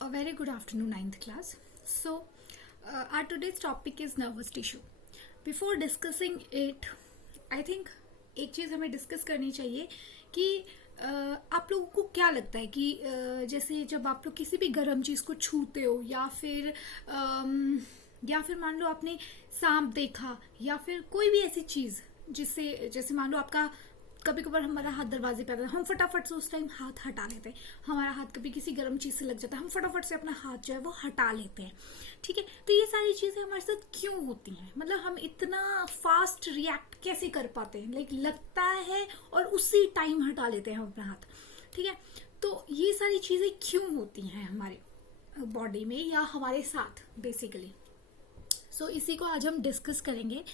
A very good afternoon, ninth class. So, our today's topic is nervous tissue. Before discussing it, I think एक चीज़ हमें discuss करनी चाहिए कि आप लोगों को क्या लगता है कि जैसे जब आप लोग किसी भी गर्म चीज़ को छूते हो या फिर मान लो आपने सांप देखा या फिर कोई भी ऐसी चीज़ जिससे जैसे मान लो आपका कभी कभार हमारा हाथ दरवाजे पे आता है, हम फटाफट से उस टाइम हाथ हटा लेते हैं. हमारा हाथ कभी किसी गर्म चीज से लग जाता है, हम फटाफट से अपना हाथ जो है वो हटा लेते हैं. ठीक है, तो ये सारी चीजें हमारे साथ क्यों होती हैं? मतलब हम इतना फास्ट रिएक्ट कैसे कर पाते हैं? लाइक लगता है और उसी टाइम हटा लेते हैं हम अपना हाथ. ठीक है, तो ये सारी चीजें क्यों होती हैं हमारे बॉडी में या हमारे साथ बेसिकली. सो इसी को आज हम डिस्कस करेंगे.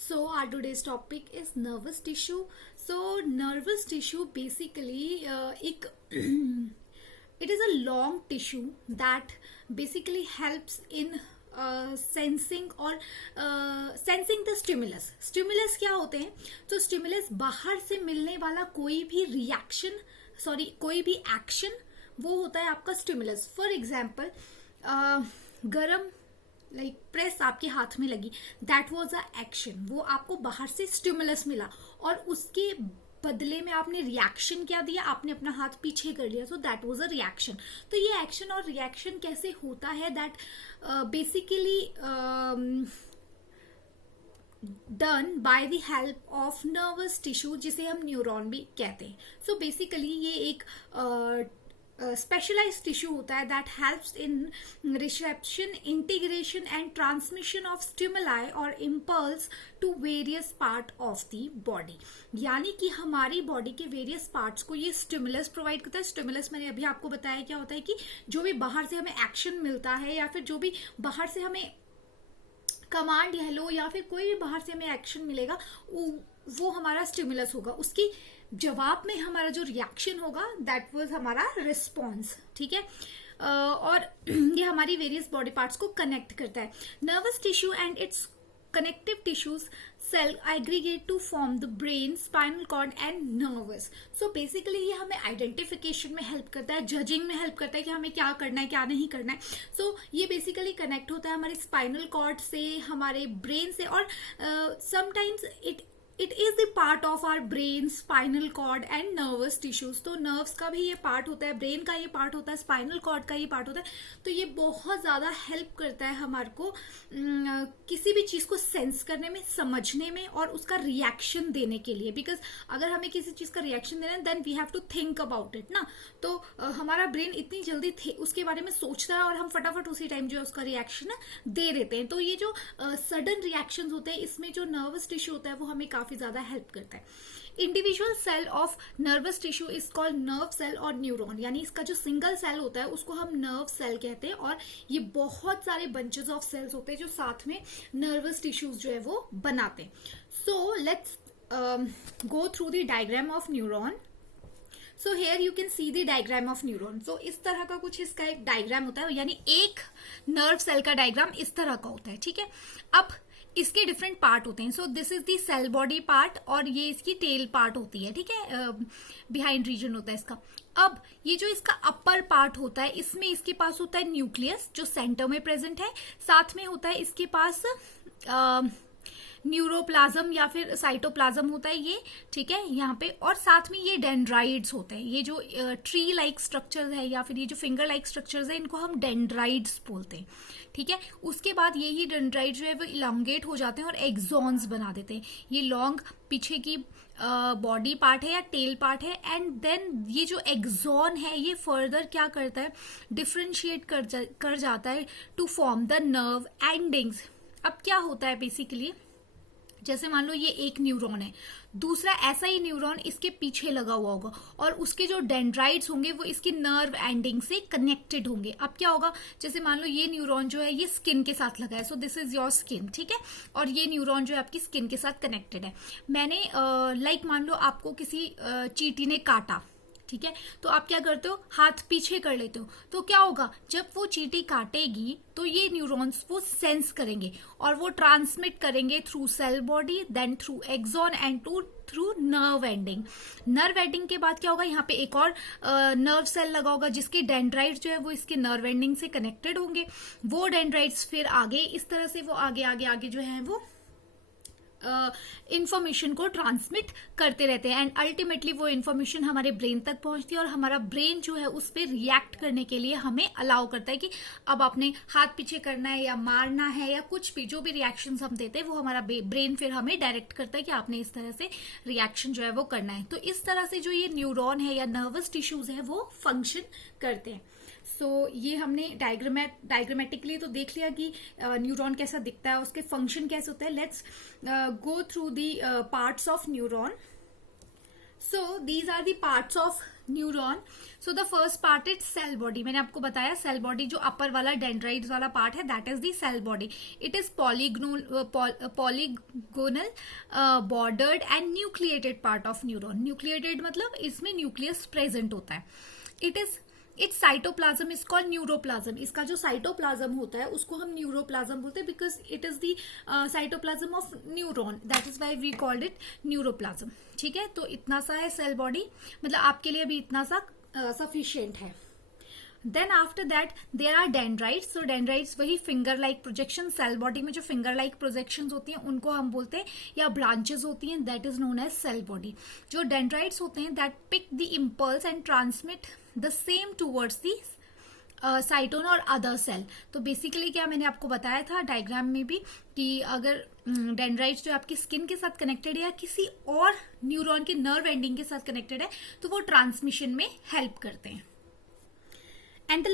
So our today's topic is nervous tissue. So nervous tissue basically it is a long tissue that basically helps in sensing or sensing the stimulus. Stimulus क्या होते हैं? तो stimulus बाहर से मिलने वाला कोई भी कोई भी एक्शन, वो होता है आपका stimulus. फॉर एग्जाम्पल गरम प्रेस आपके हाथ में लगी, दैट वॉज अ एक्शन. वो आपको बाहर से स्टिमुलस मिला और उसके बदले में आपने रिएक्शन क्या दिया, आपने अपना हाथ पीछे कर लिया. So that was a reaction. तो ये एक्शन और रिएक्शन कैसे होता है? That basically done by the help of nervous tissue, जिसे हम न्यूरॉन भी कहते हैं. सो बेसिकली ये एक स्पेशलाइज्ड टिश्यू होता है that helps in reception, integration and transmission of stimuli और impulse to various part of the body. यानी कि हमारी बॉडी के वेरियस पार्ट्स को ये स्टिमुलस प्रोवाइड करता है. स्टिमुलस मैंने अभी आपको बताया क्या होता है कि जो भी बाहर से हमें एक्शन मिलता है या फिर जो भी बाहर से हमें कमांड हेलो या फिर कोई भी बाहर से हमें एक्शन मिलेगा, वो हमारा स्टिमुलस होगा. उसकी जवाब में हमारा जो रिएक्शन होगा दैट वाज हमारा रिस्पॉन्स. ठीक है, और ये हमारी वेरियस बॉडी पार्ट्स को कनेक्ट करता है. Nervous tissue and its connective tissues cell aggregate to form the brain, spinal cord and nervous. So basically ये हमें आइडेंटिफिकेशन में हेल्प करता है, जजिंग में हेल्प करता है कि हमें क्या करना है क्या नहीं करना है. सो ये बेसिकली कनेक्ट होता है हमारे स्पाइनल कॉर्ड से, हमारे ब्रेन से, और sometimes it is the part of our brain, spinal cord and nervous tissues. तो नर्व्स का भी ये पार्ट होता है, ब्रेन का ये पार्ट होता है, स्पाइनल कॉर्ड का ये पार्ट होता है. तो ये बहुत ज्यादा हेल्प करता है हमारे को किसी भी चीज को सेंस करने में, समझने में और उसका रिएक्शन देने के लिए. बिकॉज अगर हमें किसी चीज का रिएक्शन देना है then we have to think about it ना. तो हमारा ब्रेन इतनी जल्दी उसके बारे में सोचता है और हम फटाफट उसी टाइम जो है उसका रिएक्शन दे देते हैं. तो ये जो सडन रिएक्शन होते हैं, इसमें जो नर्वस टिश्यू होता है वो हमें काफी ज्यादा हेल्प करता है. Individual cell of nervous tissue is called nerve cell or neuron. यानी इसका जो सिंगल सेल होता है उसको हम नर्व सेल कहते हैं, और ये बहुत सारे बंचेस ऑफ सेल्स होते हैं जो साथ में नर्वस टिश्यूज जो है वो बनाते हैं. So let's go through the diagram of neuron. So here you can see the diagram of neuron. So इस तरह का कुछ इसका एक डायग्राम होता है, यानी एक नर्व सेल का डायग्राम इस तरह का होता है. ठीक है, अब इसके डिफरेंट पार्ट होते हैं. So this is the cell body part और ये इसकी टेल पार्ट होती है. ठीक है, बिहाइंड रीजन होता है इसका. अब ये जो इसका अपर पार्ट होता है, इसमें इसके पास होता है न्यूक्लियस जो सेंटर में प्रेजेंट है. साथ में होता है इसके पास न्यूरोप्लाज्म या फिर साइटोप्लाज्म होता है ये. ठीक है, यहाँ पे, और साथ में ये डेंड्राइड्स होते हैं. ये जो ट्री लाइक स्ट्रक्चर्स है या फिर ये जो फिंगर लाइक स्ट्रक्चर्स है, इनको हम डेंड्राइड्स बोलते हैं. ठीक है, उसके बाद यही डेंड्राइड जो है वो इलांगेट हो जाते हैं और एक्सॉन्स बना देते हैं. ये लॉन्ग पीछे की बॉडी पार्ट है या टेल पार्ट है, एंड देन ये जो एक्सॉन है ये फर्दर क्या करता है, डिफ्रेंशिएट कर जाता है to form the nerve endings. अब क्या होता है बेसिकली, जैसे मान लो ये एक न्यूरॉन है, दूसरा ऐसा ही न्यूरॉन इसके पीछे लगा हुआ होगा और उसके जो डेंड्राइड्स होंगे वो इसकी नर्व एंडिंग से कनेक्टेड होंगे. अब क्या होगा, जैसे मान लो ये न्यूरॉन जो है ये स्किन के साथ लगा है. सो दिस इज योर स्किन. ठीक है, और ये न्यूरॉन जो है आपकी स्किन के साथ कनेक्टेड है. मैंने मान लो आपको किसी चींटी ने काटा. ठीक है। तो आप क्या करते हो, हाथ पीछे कर लेते हो, तो क्या होगा, जब वो चींटी काटेगी तो ये न्यूरॉन्स वो सेंस करेंगे और वो ट्रांसमिट करेंगे through cell body, then through axon and through nerve ending. Nerve ending के बाद क्या होगा, यहाँ पे एक और नर्व सेल लगा होगा जिसके डेंड्राइट जो है वो इसके नर्व एंडिंग से कनेक्टेड होंगे। वो डेंड्राइट्स फिर आगे इस तरह से वो आगे आगे आगे जो है वो इंफॉर्मेशन को ट्रांसमिट करते रहते हैं एंड अल्टीमेटली वो इंफॉर्मेशन हमारे ब्रेन तक पहुंचती है और हमारा ब्रेन जो है उस पर रिएक्ट करने के लिए हमें अलाउ करता है कि अब आपने हाथ पीछे करना है या मारना है या कुछ भी, जो भी रिएक्शंस हम देते हैं वो हमारा ब्रेन फिर हमें डायरेक्ट करता है कि आपने इस तरह से रिएक्शन जो है वो करना है। तो इस तरह से जो ये न्यूरॉन है या नर्वस टिश्यूज है वो फंक्शन करते हैं। सो ये हमने डायग्रामेटिकली तो देख लिया कि न्यूरॉन कैसा दिखता है, उसके फंक्शन कैसे होते हैं। Let's go through the parts of neuron. So these are the parts of neuron. So the first part is cell body. मैंने आपको बताया सेल बॉडी जो अपर वाला डेंड्राइट्स वाला पार्ट है that is the cell body. It is polygonal bordered and nucleated part of neuron. Nucleated मतलब इसमें nucleus present होता है। Its cytoplasm is called neuroplasm. इसका जो साइटोप्लाज्म होता है उसको हम न्यूरोप्लाज्म बोलते हैं because it is the cytoplasm of neuron, that is why we called it neuroplasm. ठीक है, तो इतना सा है सेल बॉडी, मतलब आपके लिए भी इतना सा सफिशियंट है। Then after that there are dendrites. तो डेंड्राइट्स वही finger like projection, cell body में जो फिंगर लाइक प्रोजेक्शंस होती हैं उनको हम बोलते हैं, या ब्रांचेस होती हैं, that is known as cell body. जो डेंड्राइट्स होते हैं that pick the impulse and transmit the same towards the cyton or other cell. तो बेसिकली क्या मैंने आपको बताया था डायग्राम में भी कि अगर डेंड्राइट्स जो आपकी स्किन के साथ कनेक्टेड है या किसी और न्यूरॉन के नर्व एंडिंग के साथ कनेक्टेड है तो वो ट्रांसमिशन में हेल्प करते हैं। And the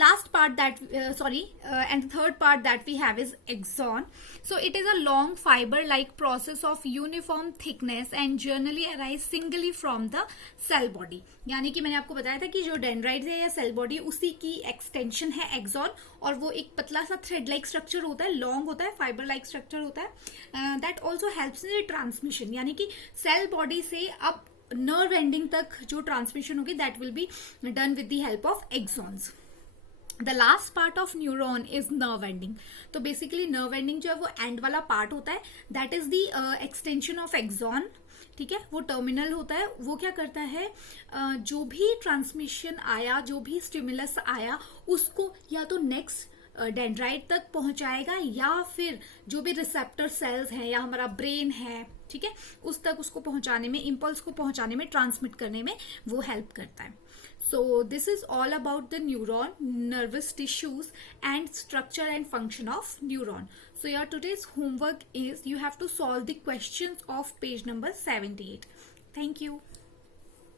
last part that and the third part that we have is axon. So it is a long fiber-like process of uniform thickness and generally arise singly from the cell body. यानी कि मैंने आपको बताया था कि जो dendrites है या सेल बॉडी उसी की एक्सटेंशन है एक्सॉन, और वो एक पतला सा थ्रेड लाइक स्ट्रक्चर होता है, लॉन्ग होता है, फाइबर लाइक स्ट्रक्चर होता है। That also helps in transmission, यानी कि सेल बॉडी से अब नर्व एंडिंग तक जो ट्रांसमिशन होगी that will be done with the help of axons. The last part of neuron is nerve ending. तो बेसिकली नर्व एंडिंग जो है वो एंड वाला पार्ट होता है, that is the extension of axon. ठीक है, वो टर्मिनल होता है, वो क्या करता है जो भी ट्रांसमिशन आया, जो भी स्टिमुलस आया उसको या तो नेक्स्ट डेंड्राइट तक पहुंचाएगा या फिर जो भी रिसेप्टर सेल्स हैं या हमारा ब्रेन है, ठीक है, उस तक उसको पहुंचाने में, इम्पल्स को पहुंचाने में, ट्रांसमिट करने में वो हेल्प करता है। So this is all about the neuron, nervous tissues and structure and function of neuron. So your today's homework is you have to solve the questions of page number 78. Thank you.